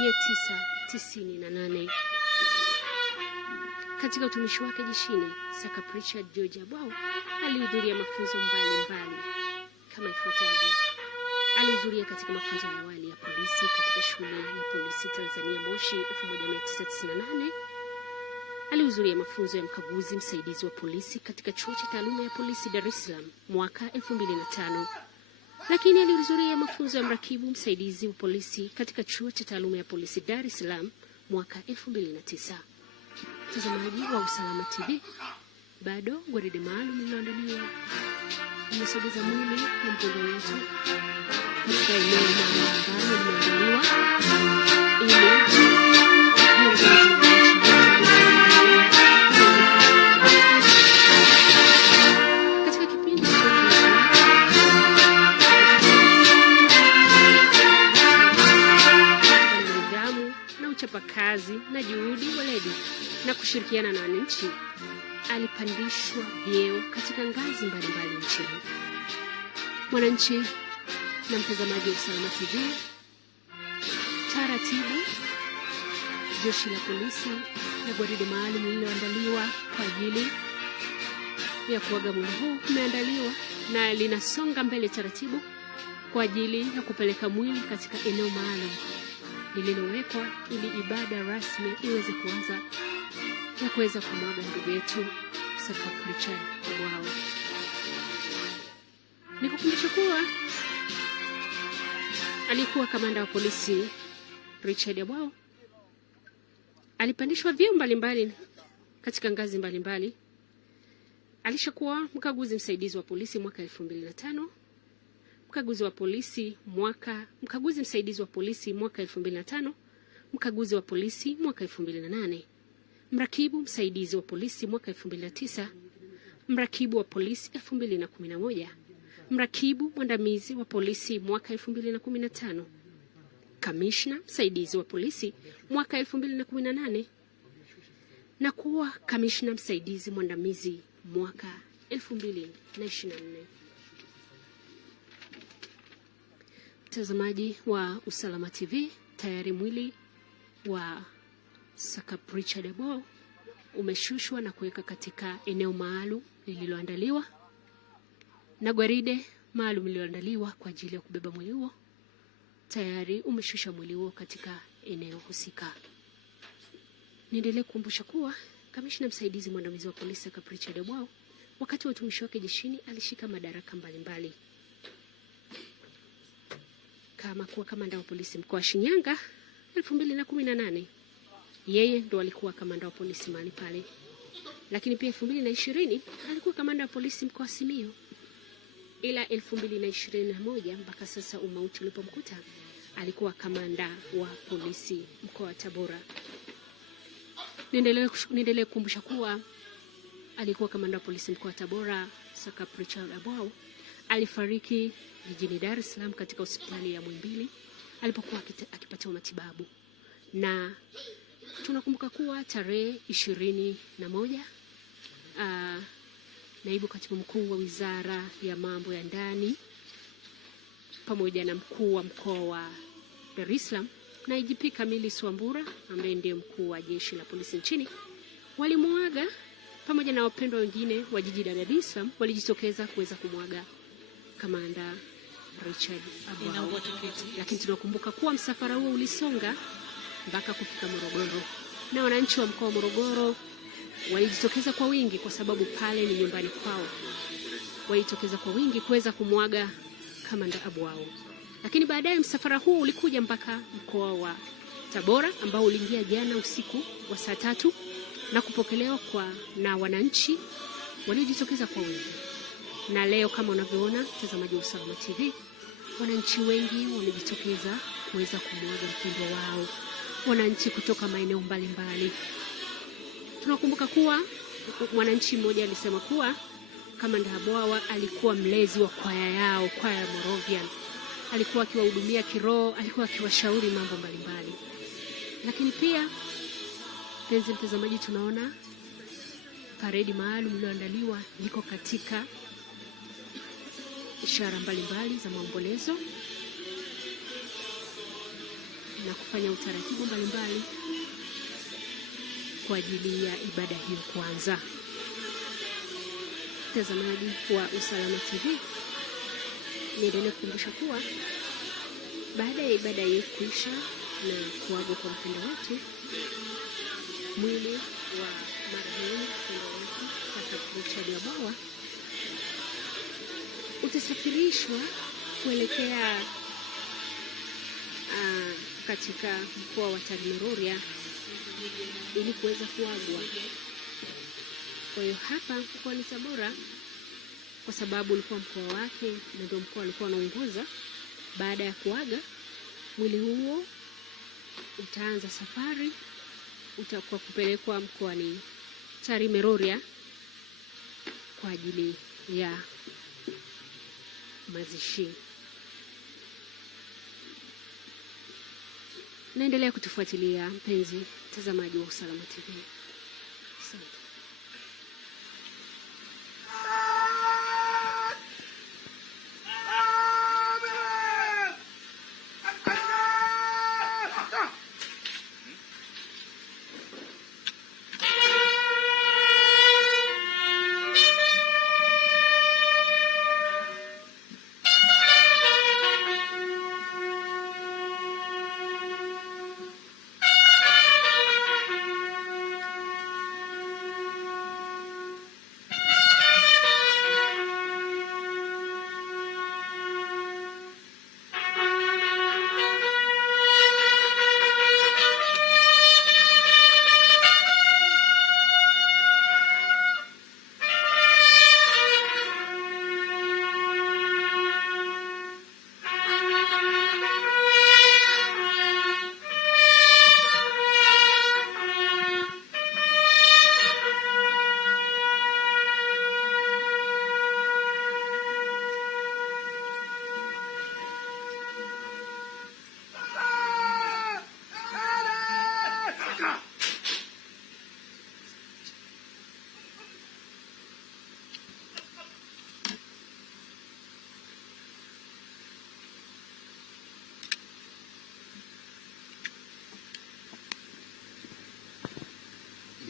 1998. Katika utumishi wake jeshini, Sakapu Richard George Abwao alihudhuria mafunzo mbalimbali kama ifuatavyo. Alihudhuria katika mafunzo ya awali ya polisi katika shule ya polisi Tanzania Moshi 1998. Alihudhuria mafunzo ya mkaguzi msaidizi wa polisi katika chuo cha taaluma ya polisi Dar es Salaam mwaka 2005. Lakini alihudhuria mafunzo ya mrakibu msaidizi wa polisi katika chuo cha taaluma ya polisi Dar es Salaam mwaka 2009. Mtazamaji wa Usalama TV, bado gwaride maalum lililoandaliwa limesogeza mwili wa mpendwa wetu katika eneo maalum ambalo limeandaliwa katika kipindi nidhamu na uchapakazi na juhudi weledi na kushirikiana na wananchi, alipandishwa vyeo katika ngazi mbalimbali nchini. Mwananchi na mtazamaji wa Usalama TV, taratibu jeshi la polisi na gwaride maalum lililoandaliwa kwa ajili ya kuaga mwili huu umeandaliwa na linasonga mbele taratibu kwa ajili ya kupeleka mwili katika eneo maalum lililowekwa ili ibada rasmi iweze kuanza na kuweza kumwaga ndugu yetu Sakapu Richard Abwao. Nikukumbusha kuwa alikuwa kamanda wa polisi Richard Abwao alipandishwa vyeo mbalimbali katika ngazi mbalimbali. Alishakuwa mkaguzi msaidizi wa polisi mwaka 2005, mkaguzi msaidizi wa polisi mwaka 2005, mkaguzi wa polisi mwaka 2008, mrakibu msaidizi wa polisi mwaka 2009, mrakibu wa polisi 2011, mrakibu mwandamizi wa polisi mwaka 2015, kamishna msaidizi wa polisi mwaka 2018 na kuwa kamishna msaidizi mwandamizi mwaka 2024. Mtazamaji wa Usalama TV, tayari mwili wa Sakapu Richard Abwao umeshushwa na kuweka katika eneo maalum lililoandaliwa na gwaride maalum lililoandaliwa kwa ajili ya kubeba mwili huo. Tayari umeshusha mwili huo katika eneo husika. Niendelee kukumbusha kuwa kamishna msaidizi mwandamizi wa polisi Sakapu Richard Abwao wakati wa utumishi wake jeshini alishika madaraka mbalimbali kama kuwa kamanda wa polisi mkoa wa Shinyanga 2018. Yeye ndo alikuwa kamanda wa polisi mahali pale. Lakini pia 2020 alikuwa kamanda wa polisi mkoa wa Simiyu. Ila 2021 mpaka sasa umauti ulipomkuta alikuwa kamanda wa polisi mkoa wa Tabora. Niendelee kukumbusha kuwa alikuwa kamanda wa polisi mkoa wa Tabora. Sakapu Richard Abwao alifariki jijini Dar es Salaam katika hospitali ya Muhimbili alipokuwa akipata matibabu. Na tunakumbuka kuwa tarehe 21 naibu katibu mkuu wa Wizara ya Mambo ya Ndani pamoja na mkuu wa mkoa wa Dar es Salaam na IGP Kamili Swambura ambaye ndiye mkuu wa jeshi la polisi nchini walimuaga pamoja na wapendwa wengine wa jiji la Dar es Salaam walijitokeza kuweza kumwaga kamanda Richard Abwao. Lakini tunakumbuka kuwa msafara huo ulisonga mpaka kufika Morogoro na wananchi wa mkoa wa Morogoro walijitokeza kwa wingi kwa sababu pale ni nyumbani kwao. Walijitokeza kwa wingi kuweza kumwaga kamanda Abwao. Lakini baadaye msafara huo ulikuja mpaka mkoa wa Tabora ambao uliingia jana usiku wa saa 3 na kupokelewa na wananchi waliojitokeza kwa wingi. Na leo kama unavyoona mtazamaji wa Usalama TV, wananchi wengi wamejitokeza kuweza kumwaga mpendwa wao. Wananchi kutoka maeneo mbalimbali. Tunakumbuka kuwa mwananchi mmoja alisema kuwa kamanda Abwao alikuwa mlezi wa kwaya yao, kwaya ya Moravian. Alikuwa akiwahudumia kiroho, alikuwa akiwashauri mambo mbalimbali. Lakini pia penzi mtazamaji, tunaona paredi maalum iliyoandaliwa liko katika ishara mbalimbali za maombolezo. na kufanya utaratibu mbalimbali kwa ajili ya ibada hiyo kuanza. Mtazamaji wa Usalama TV, niendelee kukumbusha kuwa baada ya ibada hiyo kuisha na kuagwa kwa mpendwa wetu, mwili wa marehemu mpendwa wetu Kaka Richard Yabawa utasafirishwa kuelekea katika mkoa wa Tarime Rorya ili kuweza kuagwa. Kwa hiyo hapa mkoani Tabora, kwa sababu ulikuwa mkoa wake na ndio mkoa alikuwa anaongoza, baada ya kuaga mwili huo utaanza safari, utakuwa kupelekwa mkoani Tarime Rorya kwa ajili ya mazishi. Naendelea kutufuatilia mpenzi mtazamaji wa Usalama TV. Asante.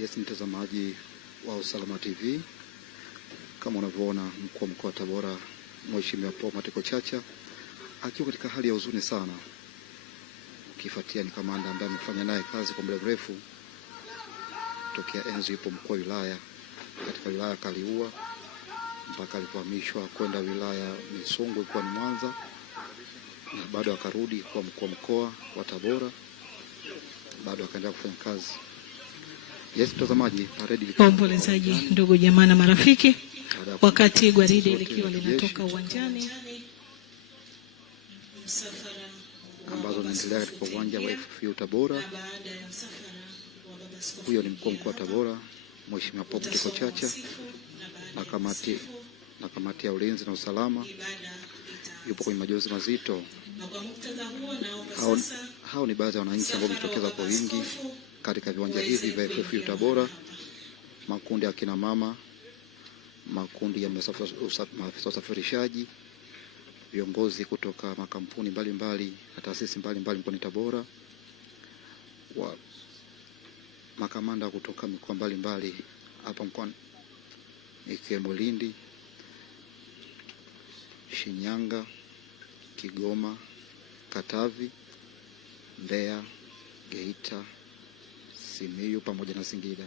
Yes, mtazamaji wa Usalama TV, kama unavyoona mkuu wa mkoa wa Tabora Mheshimiwa Paul Mateko Chacha akiwa katika hali ya huzuni sana, ukifuatia ni kamanda ambaye amefanya naye kazi kwa muda mrefu tokea enzi yupo mkuu wa wilaya katika wilaya Kaliua mpaka alipohamishwa kwenda wilaya Misungwi kwa Mwanza, na bado akarudi kwa mkuu wa mkoa wa Tabora, bado akaendelea kufanya kazi. Yes, mtazamaji, waombolezaji, ndugu jamaa na marafiki, wakati gwaride likiwa linatoka uwanjani, ambazo zinaendelea katika uwanja wa FFU Tabora. Huyo ni mkuu wa mkoa wa Tabora Mheshimiwa Paul Mateko Chacha na kamati ya ulinzi na usalama yupo kwenye majonzi mazito. Hao ni baadhi ya wananchi ambao wamejitokeza kwa wingi katika viwanja hivi vya FFU Tabora, makundi ya kina mama, makundi ya maafisa usafirishaji, viongozi kutoka makampuni mbalimbali na taasisi mbalimbali mkoani Tabora, makamanda kutoka mikoa mbalimbali hapa mkoani ikiwemo Lindi, Shinyanga, Kigoma, Katavi, Mbeya, Geita, Simiyu pamoja na Singida.